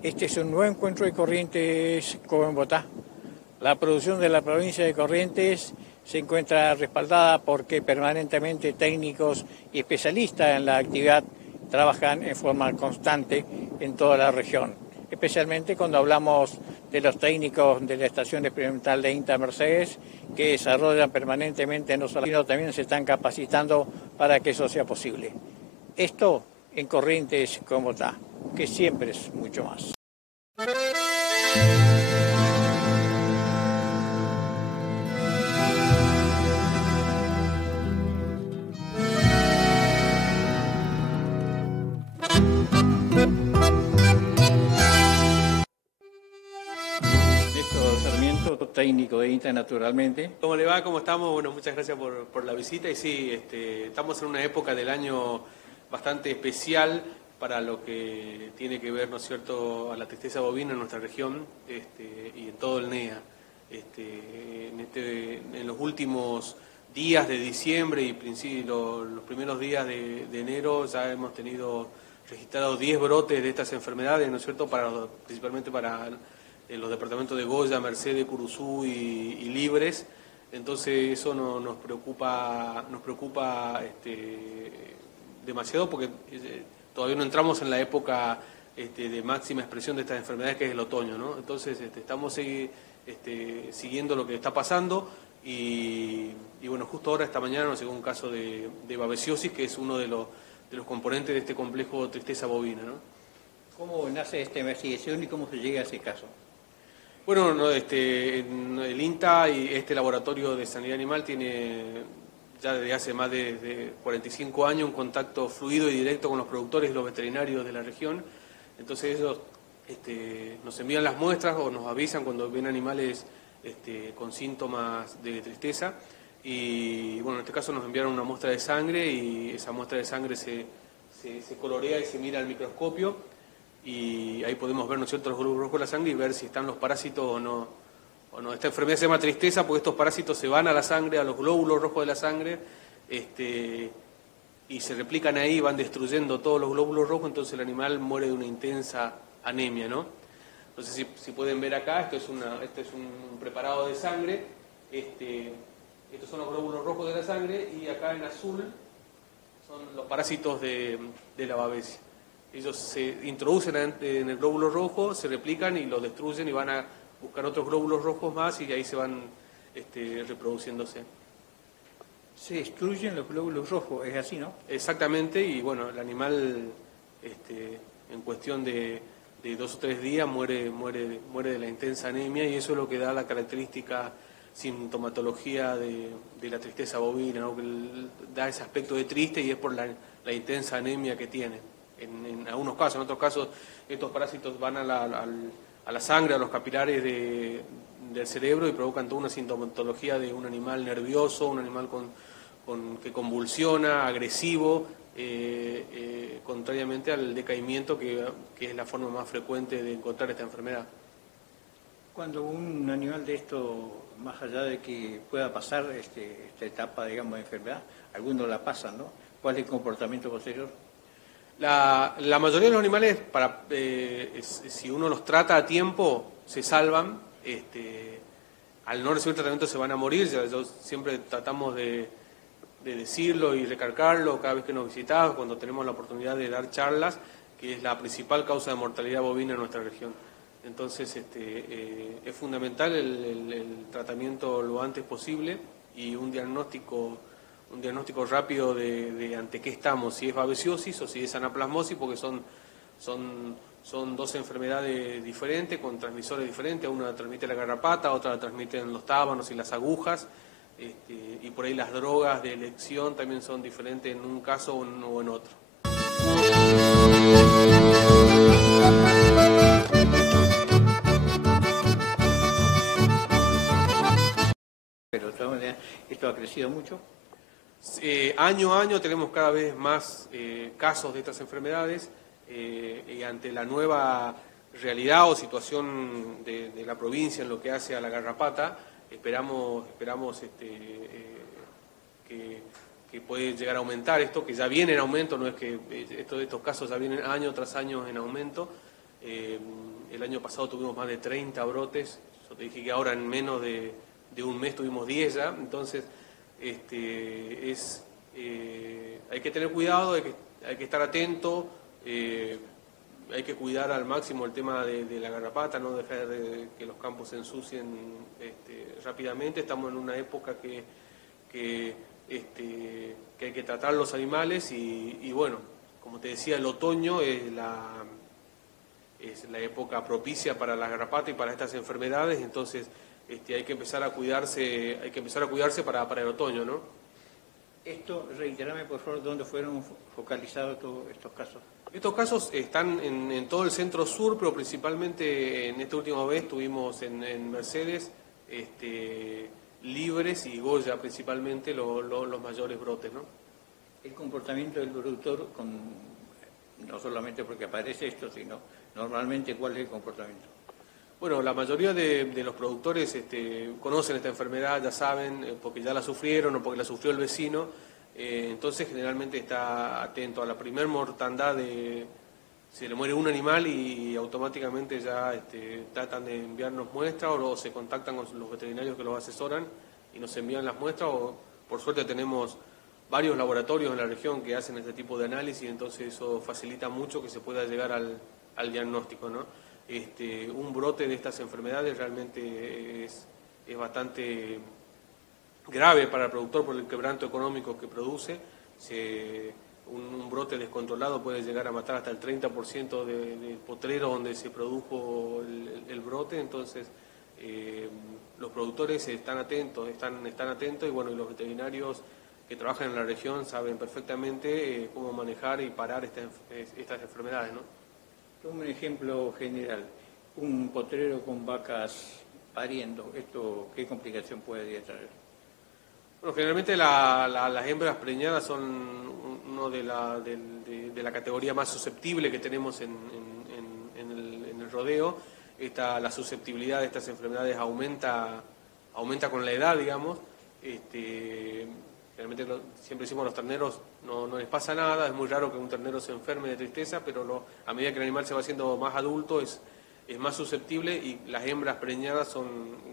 Este es un nuevo encuentro de Corrientes con Bogotá. La producción de la provincia de Corrientes se encuentra respaldada porque permanentemente técnicos y especialistas en la actividad trabajan en forma constante en toda la región, especialmente cuando hablamos de los técnicos de la Estación Experimental de INTA Mercedes, que desarrollan permanentemente, no solo, sino también se están capacitando para que eso sea posible. Esto en Corrientes con Bogotá, que siempre es mucho más. Néstor Sarmiento, técnico de INTA naturalmente. ¿Cómo le va? ¿Cómo estamos? Bueno, muchas gracias por la visita y sí, estamos en una época del año bastante especial para lo que tiene que ver, ¿no es cierto?, a la tristeza bovina en nuestra región y en todo el NEA. En los últimos días de diciembre y los primeros días de enero ya hemos tenido registrados 10 brotes de estas enfermedades, ¿no es cierto?, principalmente para los departamentos de Goya, Mercedes, Curuzú y Libres. Entonces eso nos preocupa demasiado porque todavía no entramos en la época de máxima expresión de estas enfermedades, que es el otoño, ¿no? Entonces estamos siguiendo lo que está pasando y bueno, justo ahora esta mañana nos llegó un caso de babesiosis, que es uno de los componentes de este complejo tristeza bovina, ¿no? ¿Cómo nace esta investigación y cómo se llega a ese caso? Bueno, el INTA y este laboratorio de sanidad animal tiene ya desde hace más de 45 años un contacto fluido y directo con los productores y los veterinarios de la región. Entonces ellos nos envían las muestras o nos avisan cuando ven animales con síntomas de tristeza. Y bueno, en este caso nos enviaron una muestra de sangre y esa muestra de sangre se colorea y se mira al microscopio. Y ahí podemos ver, ¿no es cierto?, los glóbulos rojos de la sangre y ver si están los parásitos o no. Esta enfermedad se llama tristeza porque estos parásitos se van a la sangre, a los glóbulos rojos de la sangre, y se replican ahí, van destruyendo todos los glóbulos rojos, entonces el animal muere de una intensa anemia, ¿no? Entonces, si pueden ver acá, este es un preparado de sangre, estos son los glóbulos rojos de la sangre, y acá en azul son los parásitos de la babesia. Ellos se introducen en el glóbulo rojo, se replican y lo destruyen y van a buscar otros glóbulos rojos más y ahí se van reproduciéndose. Se destruyen los glóbulos rojos, es así, ¿no? Exactamente, y bueno, el animal en cuestión de 2 o 3 días muere de la intensa anemia, y eso es lo que da la característica sintomatología de la tristeza bovina, ¿no? Que da ese aspecto de triste y es por la intensa anemia que tiene. En algunos casos, en otros casos estos parásitos van a la sangre, a los capilares del cerebro y provocan toda una sintomatología de un animal nervioso, un animal que convulsiona, agresivo, contrariamente al decaimiento que es la forma más frecuente de encontrar esta enfermedad. Cuando un animal de esto, más allá de que pueda pasar esta etapa, digamos, de enfermedad, algunos la pasan, ¿no? ¿Cuál es el comportamiento posterior? La mayoría de los animales, si uno los trata a tiempo, se salvan. Al no recibir tratamiento se van a morir. Yo siempre tratamos de decirlo y recalcarlo cada vez que nos visitamos, cuando tenemos la oportunidad de dar charlas, que es la principal causa de mortalidad bovina en nuestra región. Entonces es fundamental el tratamiento lo antes posible y un diagnóstico rápido de ante qué estamos, si es babesiosis o si es anaplasmosis, porque son dos enfermedades diferentes, con transmisores diferentes. Una la transmite la garrapata, otra la transmiten los tábanos y las agujas, y por ahí las drogas de elección también son diferentes en un caso o en otro. Pero de todas maneras, ¿esto ha crecido mucho? Año a año tenemos cada vez más casos de estas enfermedades, y ante la nueva realidad o situación de la provincia en lo que hace a la garrapata, esperamos que puede llegar a aumentar esto, que ya viene en aumento, no es que estos casos ya vienen año tras año en aumento, El año pasado tuvimos más de 30 brotes. Yo te dije que ahora en menos de un mes tuvimos 10 ya. Entonces, hay que tener cuidado, hay que estar atento, hay que cuidar al máximo el tema de la garrapata, no dejar que los campos se ensucien rápidamente. Estamos en una época que hay que tratar los animales y bueno, como te decía, el otoño es la época propicia para la garrapata y para estas enfermedades. Entonces hay que empezar a cuidarse, para el otoño, ¿no? Esto, reiterame por favor, ¿dónde fueron focalizados todos estos casos? Estos casos están en todo el centro sur, pero principalmente en esta última vez tuvimos en Mercedes, Libres y Goya principalmente los mayores brotes, ¿no? El comportamiento del productor, no solamente porque aparece esto, sino normalmente, ¿cuál es el comportamiento? Bueno, la mayoría de los productores conocen esta enfermedad, ya saben, porque ya la sufrieron o porque la sufrió el vecino, entonces generalmente está atento a la primer mortandad se le muere un animal y automáticamente ya tratan de enviarnos muestras o se contactan con los veterinarios que los asesoran y nos envían las muestras, o por suerte tenemos varios laboratorios en la región que hacen este tipo de análisis, entonces eso facilita mucho que se pueda llegar al diagnóstico, ¿no? Un brote de estas enfermedades realmente es bastante grave para el productor por el quebranto económico que produce. Un brote descontrolado puede llegar a matar hasta el 30% del potrero donde se produjo el brote. Entonces los productores están atentos y bueno, y los veterinarios que trabajan en la región saben perfectamente cómo manejar y parar estas enfermedades, ¿no? Un ejemplo general, un potrero con vacas pariendo, ¿esto qué complicación puede traer? Bueno, generalmente las hembras preñadas son uno de la categoría más susceptible que tenemos en el rodeo. La susceptibilidad de estas enfermedades aumenta con la edad, digamos. Generalmente siempre decimos a los terneros no les pasa nada, es muy raro que un ternero se enferme de tristeza, pero a medida que el animal se va haciendo más adulto es más susceptible, y las hembras preñadas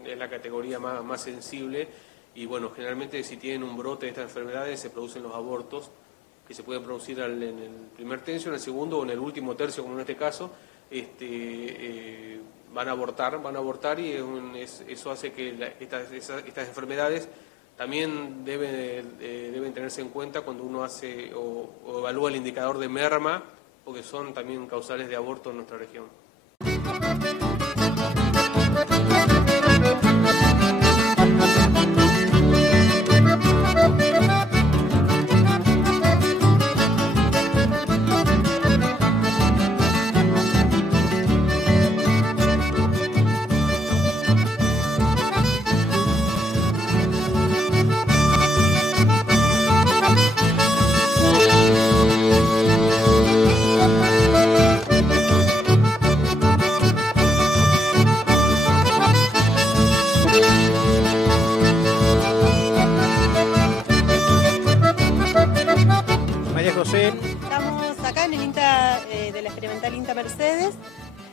es la categoría más sensible. Y bueno, generalmente si tienen un brote de estas enfermedades se producen los abortos, que se pueden producir en el primer tercio, en el segundo o en el último tercio, como en este caso. Van a abortar y eso hace que estas enfermedades también deben tenerse en cuenta cuando uno hace o evalúa el indicador de merma, porque son también causales de aborto en nuestra región. Estamos acá en el INTA de la experimental INTA Mercedes.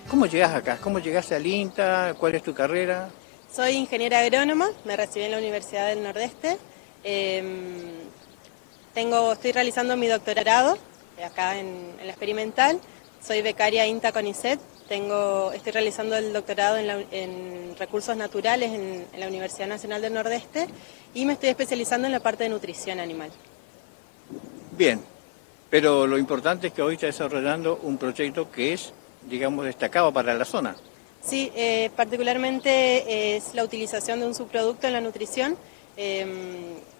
¿Cómo llegás acá? ¿Cómo llegaste al INTA? ¿Cuál es tu carrera? Soy ingeniera agrónoma, me recibí en la Universidad del Nordeste. Estoy realizando mi doctorado acá en la experimental. Soy becaria INTA CONICET. Estoy realizando el doctorado en recursos naturales en la Universidad Nacional del Nordeste y me estoy especializando en la parte de nutrición animal. Bien, pero lo importante es que hoy está desarrollando un proyecto que es, digamos, destacado para la zona. Sí, particularmente es la utilización de un subproducto en la nutrición,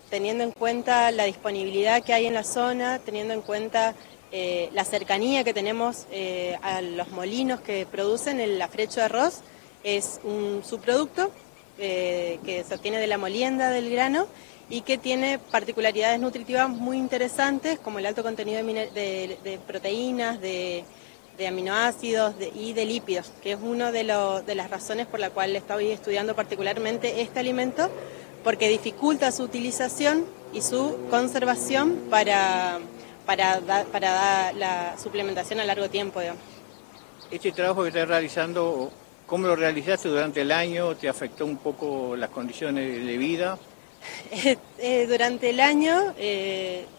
teniendo en cuenta la disponibilidad que hay en la zona, teniendo en cuenta la cercanía que tenemos a los molinos que producen el afrecho de arroz. Es un subproducto que se obtiene de la molienda del grano y que tiene particularidades nutritivas muy interesantes, como el alto contenido de proteínas, de aminoácidos y de lípidos, que es una de las razones por la cual estoy estudiando particularmente este alimento, porque dificulta su utilización y su conservación para dar la suplementación a largo tiempo, digamos. Este trabajo que estás realizando, ¿cómo lo realizaste durante el año? ¿Te afectó un poco las condiciones de vida? Durante el año,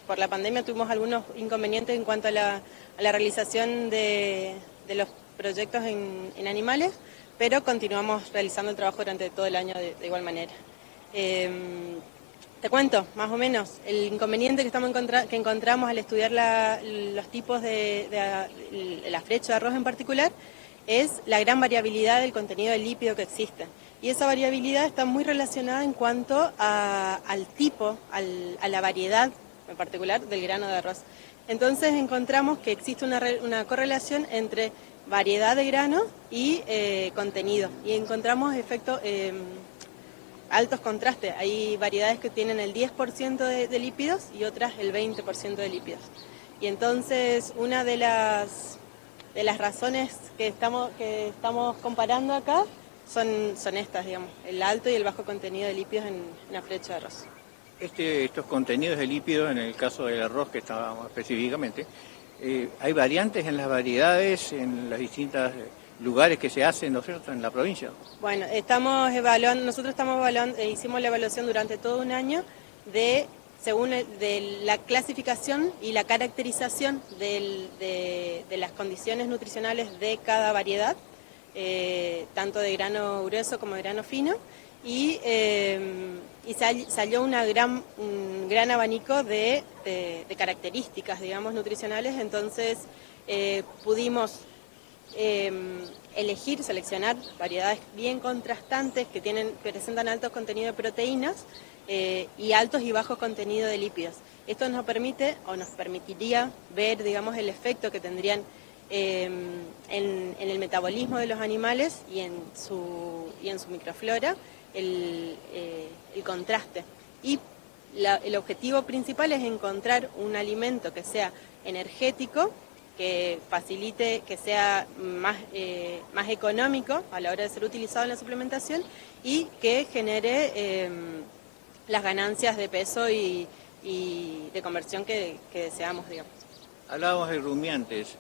por la pandemia, tuvimos algunos inconvenientes en cuanto a la realización de los proyectos en animales, pero continuamos realizando el trabajo durante todo el año de igual manera. Te cuento, más o menos, el inconveniente que encontramos al estudiar los tipos de la flecha de arroz en particular es la gran variabilidad del contenido de lípido que existe. Y esa variabilidad está muy relacionada en cuanto al tipo, a la variedad en particular del grano de arroz. Entonces encontramos que existe una correlación entre variedad de grano y contenido. Y encontramos efectos altos contrastes. Hay variedades que tienen el 10% de lípidos y otras el 20% de lípidos. Y entonces una de las razones que estamos comparando acá son estas, digamos, el alto y el bajo contenido de lípidos en la flecha de arroz. Estos contenidos de lípidos, en el caso del arroz que estábamos específicamente, ¿hay variantes en las variedades, en los distintos lugares que se hacen, ¿no es cierto?, en la provincia? Bueno, nosotros hicimos la evaluación durante todo un año según de la clasificación y la caracterización de las condiciones nutricionales de cada variedad, tanto de grano grueso como de grano fino, y salió un gran abanico de características, digamos, nutricionales. Entonces pudimos seleccionar variedades bien contrastantes que presentan altos contenidos de proteínas y altos y bajos contenidos de lípidos. Esto nos permitiría ver, digamos, el efecto que tendrían en el metabolismo de los animales y en su microflora, el contraste. Y el objetivo principal es encontrar un alimento que sea energético, que facilite, que sea más económico a la hora de ser utilizado en la suplementación y que genere las ganancias de peso y de conversión que deseamos, digamos. Hablábamos de rumiantes.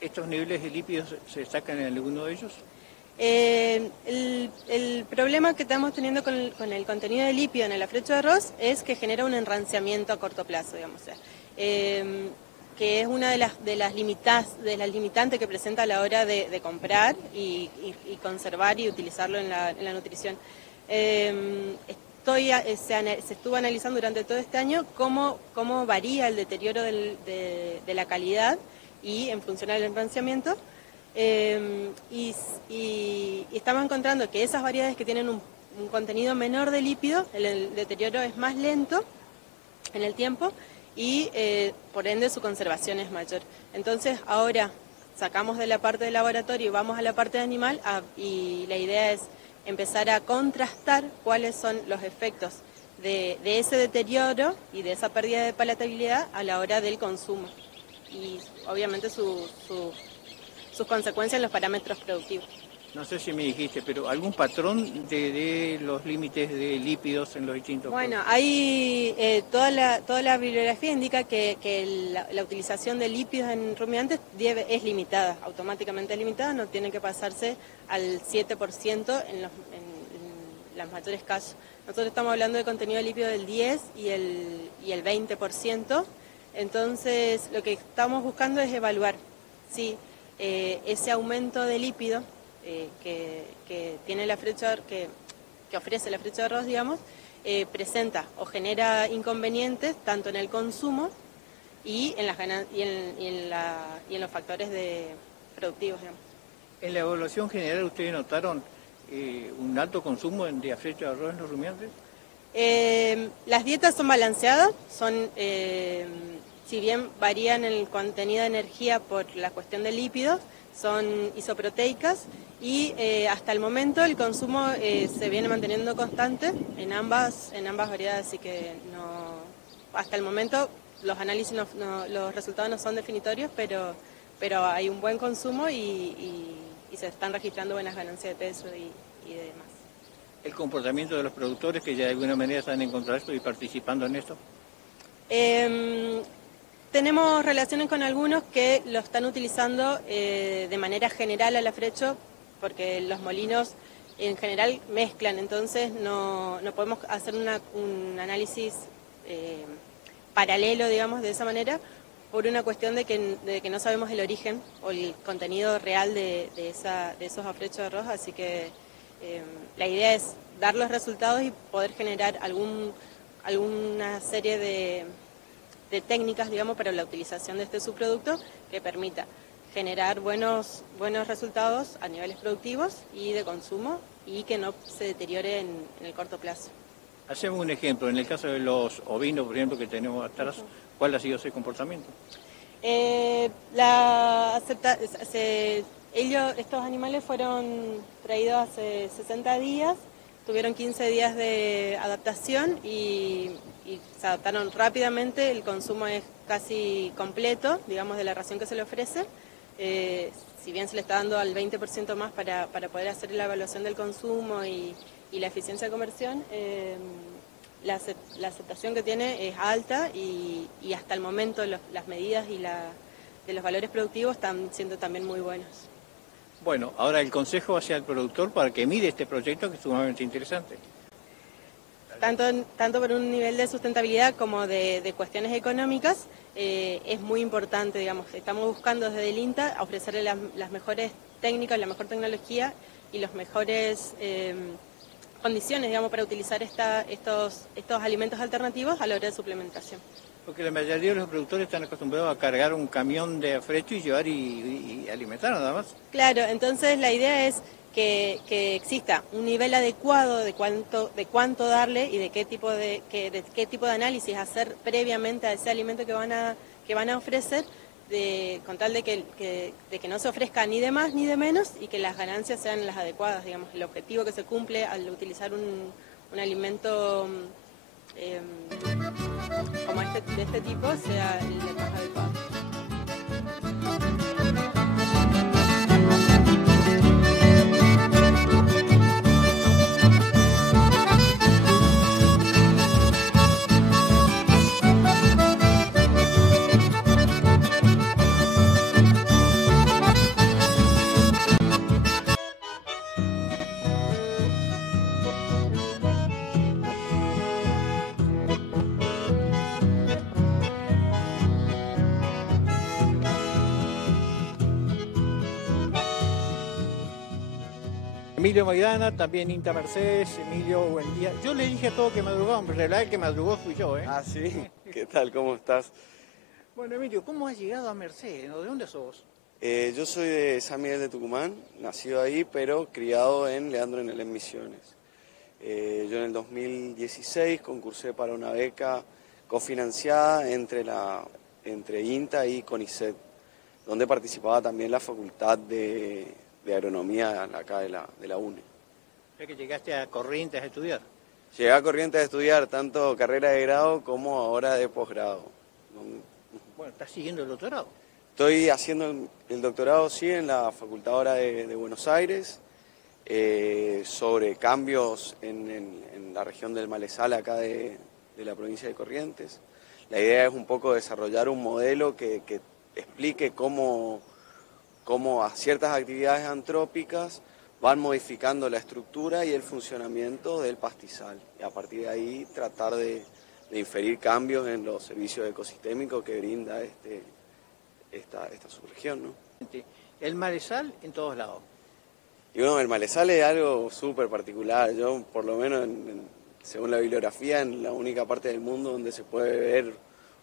¿Estos niveles de lípidos se destacan en alguno de ellos? El problema que estamos teniendo con el contenido de lípido en la flecha de arroz es que genera un enranciamiento a corto plazo, digamos. Que es una de las limitantes que presenta a la hora de comprar y conservar y utilizarlo en la nutrición. Se estuvo analizando durante todo este año cómo varía el deterioro de la calidad y en función del enranciamiento. Y estamos encontrando que esas variedades que tienen un contenido menor de lípido, el deterioro es más lento en el tiempo y por ende su conservación es mayor. Entonces ahora sacamos de la parte de laboratorio y vamos a la parte de animal y la idea es empezar a contrastar cuáles son los efectos de ese deterioro y de esa pérdida de palatabilidad a la hora del consumo y obviamente sus consecuencias en los parámetros productivos. No sé si me dijiste, pero ¿algún patrón de los límites de lípidos en los distintos? Bueno, hay toda la bibliografía indica que la utilización de lípidos en rumiantes es limitada, automáticamente es limitada, no tiene que pasarse al 7% en los mayores casos. Nosotros estamos hablando de contenido de lípido del 10 y el 20%, entonces lo que estamos buscando es evaluar si ese aumento de lípido que tiene la flecha que ofrece la flecha de arroz, digamos, presenta o genera inconvenientes tanto en el consumo y en los factores productivos, digamos. En la evaluación general, ¿ustedes notaron un alto consumo de flecha de arroz en los rumiantes? Las dietas son balanceadas, si bien varían el contenido de energía por la cuestión de lípidos, son isoproteicas y hasta el momento el consumo se viene manteniendo constante en ambas variedades, así que hasta el momento los análisis, los resultados no son definitorios, pero hay un buen consumo y se están registrando buenas ganancias de peso y de demás. ¿El comportamiento de los productores que ya de alguna manera están en contra de esto y participando en esto? tenemos relaciones con algunos que lo están utilizando de manera general al afrecho, porque los molinos en general mezclan, entonces no podemos hacer un análisis paralelo, digamos, de esa manera, por una cuestión de que no sabemos el origen o el contenido real de esos afrechos de arroz, así que la idea es dar los resultados y poder generar alguna serie de técnicas, digamos, para la utilización de este subproducto que permita generar buenos resultados a niveles productivos y de consumo y que no se deteriore en el corto plazo. Hacemos un ejemplo, en el caso de los ovinos, por ejemplo, que tenemos atrás, ¿cuál ha sido ese comportamiento? Estos animales fueron traídos hace 60 días, tuvieron 15 días de adaptación y se adaptaron rápidamente. El consumo es casi completo, digamos, de la ración que se le ofrece. Si bien se le está dando al 20% más para poder hacer la evaluación del consumo y la eficiencia de conversión, la aceptación que tiene es alta y hasta el momento las medidas de los valores productivos están siendo también muy buenos. Bueno, ahora el consejo hacia el productor para que mire este proyecto que es sumamente interesante. Tanto por un nivel de sustentabilidad como de cuestiones económicas, es muy importante, digamos. Estamos buscando desde el INTA ofrecerle las mejores técnicas, la mejor tecnología y las mejores condiciones, digamos, para utilizar estos alimentos alternativos a la hora de suplementación. Porque la mayoría de los productores están acostumbrados a cargar un camión de afrecho y llevar y alimentar nada más. Claro, entonces la idea es que exista un nivel adecuado de cuánto darle y de qué tipo de análisis hacer previamente a ese alimento que van a ofrecer, con tal de que no se ofrezca ni de más ni de menos y que las ganancias sean las adecuadas, digamos, el objetivo que se cumple al utilizar un alimento como de este tipo sea el más adecuado. Emilio Maidana, también INTA Mercedes. Emilio, buen día. Yo le dije a todos que madrugaban, pero la verdad el que madrugó fui yo, ¿eh? Ah, sí. ¿Qué tal? ¿Cómo estás? Bueno, Emilio, ¿cómo has llegado a Mercedes? ¿De dónde sos? Yo soy de San Miguel de Tucumán, nacido ahí, pero criado en Leandro en Elén, Misiones. Yo en el 2016 concursé para una beca cofinanciada entre INTA y CONICET, donde participaba también la Facultad de Agronomía acá de la UNE. ¿Es que llegaste a Corrientes a estudiar? Llegué a Corrientes a estudiar tanto carrera de grado como ahora de posgrado. Bueno, ¿estás siguiendo el doctorado? Estoy haciendo el doctorado, sí, en la Facultad ahora de Buenos Aires, sobre cambios en la región del Malezal, acá de la provincia de Corrientes. La idea es un poco desarrollar un modelo que explique cómo a ciertas actividades antrópicas van modificando la estructura y el funcionamiento del pastizal. Y a partir de ahí tratar de inferir cambios en los servicios ecosistémicos que brinda esta subregión, ¿no? El Malezal en todos lados. Y bueno, el Malezal es algo súper particular. Yo, por lo menos, según la bibliografía, en la única parte del mundo donde se puede ver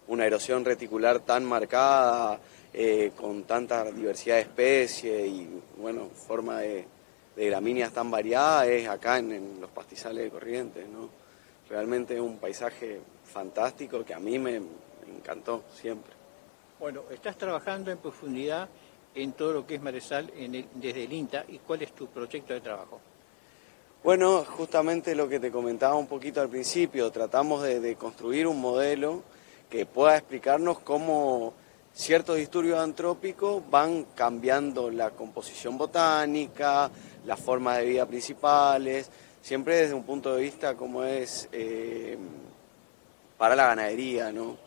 una erosión reticular tan marcada, con tanta diversidad de especies y, bueno, forma de gramíneas tan variada, es acá en los pastizales de Corrientes, ¿no? Realmente es un paisaje fantástico que a mí me encantó siempre. Bueno, estás trabajando en profundidad en todo lo que es Malezal desde el INTA. ¿Y cuál es tu proyecto de trabajo? Bueno, justamente lo que te comentaba un poquito al principio, tratamos de construir un modelo que pueda explicarnos cómo ciertos disturbios antrópicos van cambiando la composición botánica, las formas de vida principales, siempre desde un punto de vista como es para la ganadería, ¿no?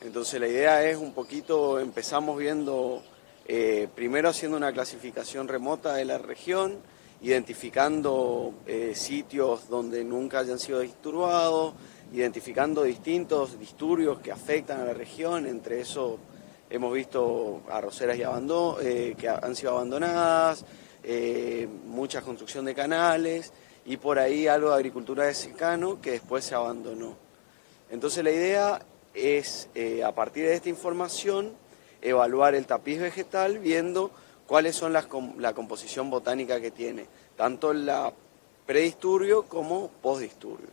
Entonces la idea es un poquito, empezamos viendo, primero haciendo una clasificación remota de la región, identificando sitios donde nunca hayan sido disturbados, identificando distintos disturbios que afectan a la región, entre eso hemos visto arroceras que han sido abandonadas, mucha construcción de canales y por ahí algo de agricultura de secano que después se abandonó. Entonces la idea es, a partir de esta información, evaluar el tapiz vegetal viendo cuáles son la composición botánica que tiene, tanto la predisturbio como postdisturbio.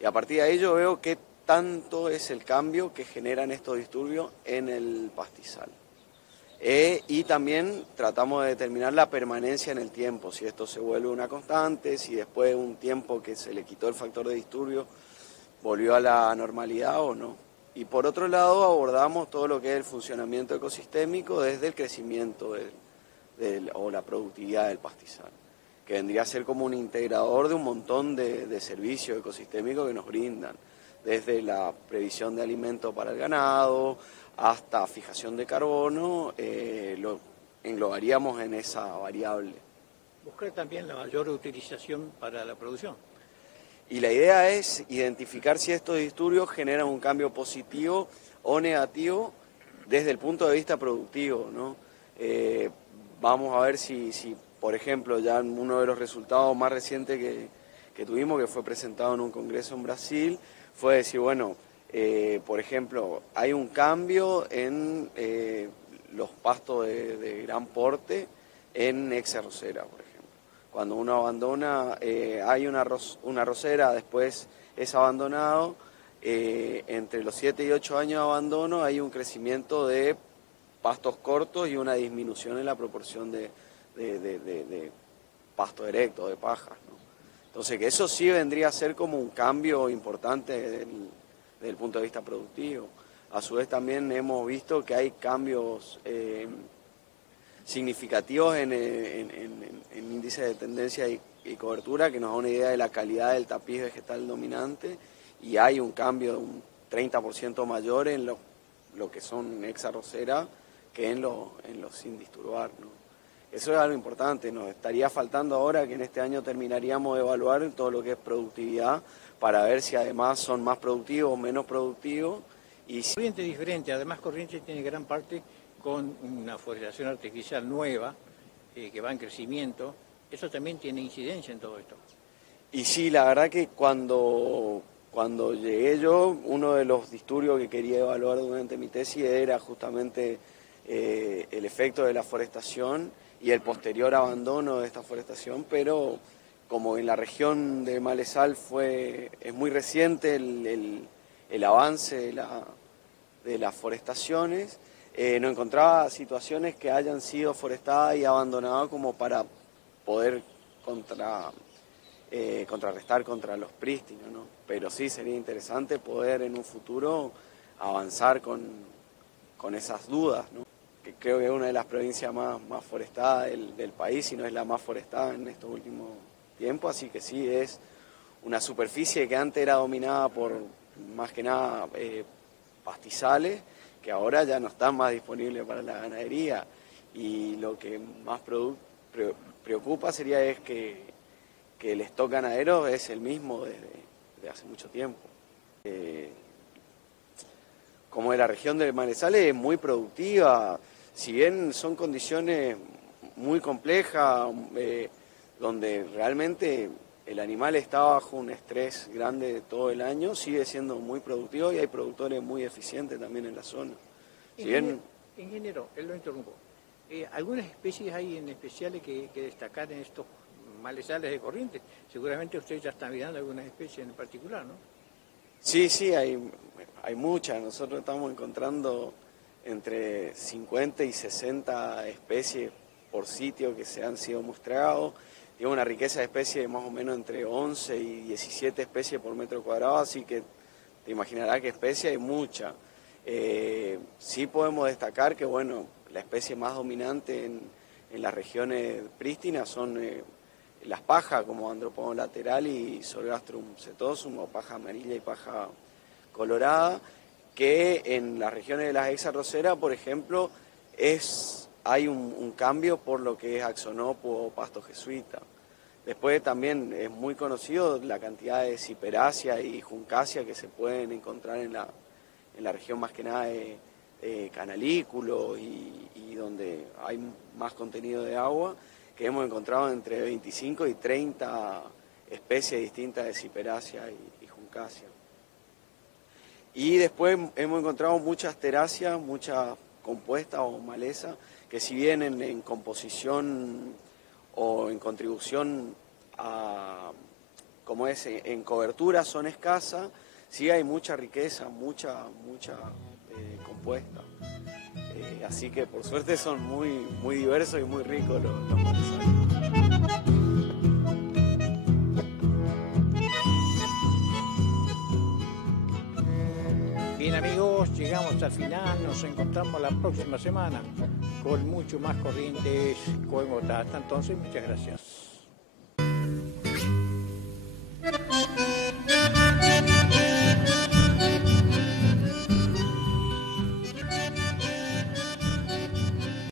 Y a partir de ahí yo veo qué tanto es el cambio que generan estos disturbios en el pastizal. Y también tratamos de determinar la permanencia en el tiempo, si esto se vuelve una constante, si después de un tiempo que se le quitó el factor de disturbio volvió a la normalidad o no. Y por otro lado abordamos todo lo que es el funcionamiento ecosistémico desde el crecimiento o la productividad del pastizal, que vendría a ser como un integrador de un montón de servicios ecosistémicos que nos brindan, desde la previsión de alimentos para el ganado hasta fijación de carbono, lo englobaríamos en esa variable. Buscar también la mayor utilización para la producción. Y la idea es identificar si estos disturbios generan un cambio positivo o negativo desde el punto de vista productivo, ¿no? Vamos a ver si, por ejemplo, ya uno de los resultados más recientes que tuvimos, que fue presentado en un congreso en Brasil, fue decir, bueno, por ejemplo, hay un cambio en los pastos de gran porte en ex-arrocera, por ejemplo. Cuando uno abandona, hay una arrocera, después es abandonado, entre los 7 y 8 años de abandono hay un crecimiento de pastos cortos y una disminución en la proporción de pasto erecto, de pajas, ¿no? Entonces, que eso sí vendría a ser como un cambio importante desde el punto de vista productivo. A su vez también hemos visto que hay cambios significativos en índice de tendencia y cobertura que nos da una idea de la calidad del tapiz vegetal dominante, y hay un cambio de un 30% mayor en lo que son ex-arrocera que en los sin disturbar, ¿no? Eso es algo importante. Nos estaría faltando ahora que en este año terminaríamos de evaluar todo lo que es productividad para ver si además son más productivos o menos productivos. Y Corrientes diferente, además Corrientes tiene gran parte con una forestación artificial nueva que va en crecimiento. Eso también tiene incidencia en todo esto. Y sí, la verdad que cuando llegué yo, uno de los disturbios que quería evaluar durante mi tesis era justamente el efecto de la forestación y el posterior abandono de esta forestación, pero como en la región de Malezal es muy reciente el avance de las forestaciones, no encontraba situaciones que hayan sido forestadas y abandonadas como para poder contrarrestar contra los prístinos, ¿no? Pero sí sería interesante poder en un futuro avanzar con esas dudas, ¿no? Que creo que es una de las provincias más forestadas del país, si no es la más forestada en estos últimos tiempos, así que sí es una superficie que antes era dominada por más que nada pastizales, que ahora ya no están más disponibles para la ganadería, y lo que más preocupa sería es que el stock ganadero es el mismo desde hace mucho tiempo. Como de la región de Manizales es muy productiva, si bien son condiciones muy complejas, donde realmente el animal está bajo un estrés grande todo el año, sigue siendo muy productivo y hay productores muy eficientes también en la zona. Ingeniero, él lo interrumpo. ¿Algunas especies hay en especiales que destacar en estos malezales de Corrientes? Seguramente usted ya está mirando algunas especies en particular, ¿no? Sí, hay muchas. Nosotros estamos encontrando entre 50 y 60 especies por sitio que se han sido muestreados. Tiene una riqueza de especies de más o menos entre 11 y 17 especies por metro cuadrado, así que te imaginarás que especies hay muchas. Sí podemos destacar que, bueno, la especie más dominante en las regiones prístinas son las pajas, como Andropodon lateral y Solgastrum setosum, o paja amarilla y paja colorada, que en las regiones de las exarroceras, por ejemplo, hay un cambio por lo que es axonopo o pasto jesuita. Después también es muy conocido la cantidad de ciperácea y juncasia que se pueden encontrar en la región más que nada de Canalículo y donde hay más contenido de agua, que hemos encontrado entre 25 y 30 especies distintas de ciperácea y juncasia. Y después hemos encontrado muchas teráceas, muchas compuestas o malezas, que si bien en composición o en contribución como es en cobertura son escasas, sí hay mucha riqueza, mucha compuesta. Así que por suerte son muy diversos y muy ricos los malezales. Bien amigos, llegamos al final, nos encontramos la próxima semana con mucho más Corrientes Coen Botá. Hasta entonces, muchas gracias.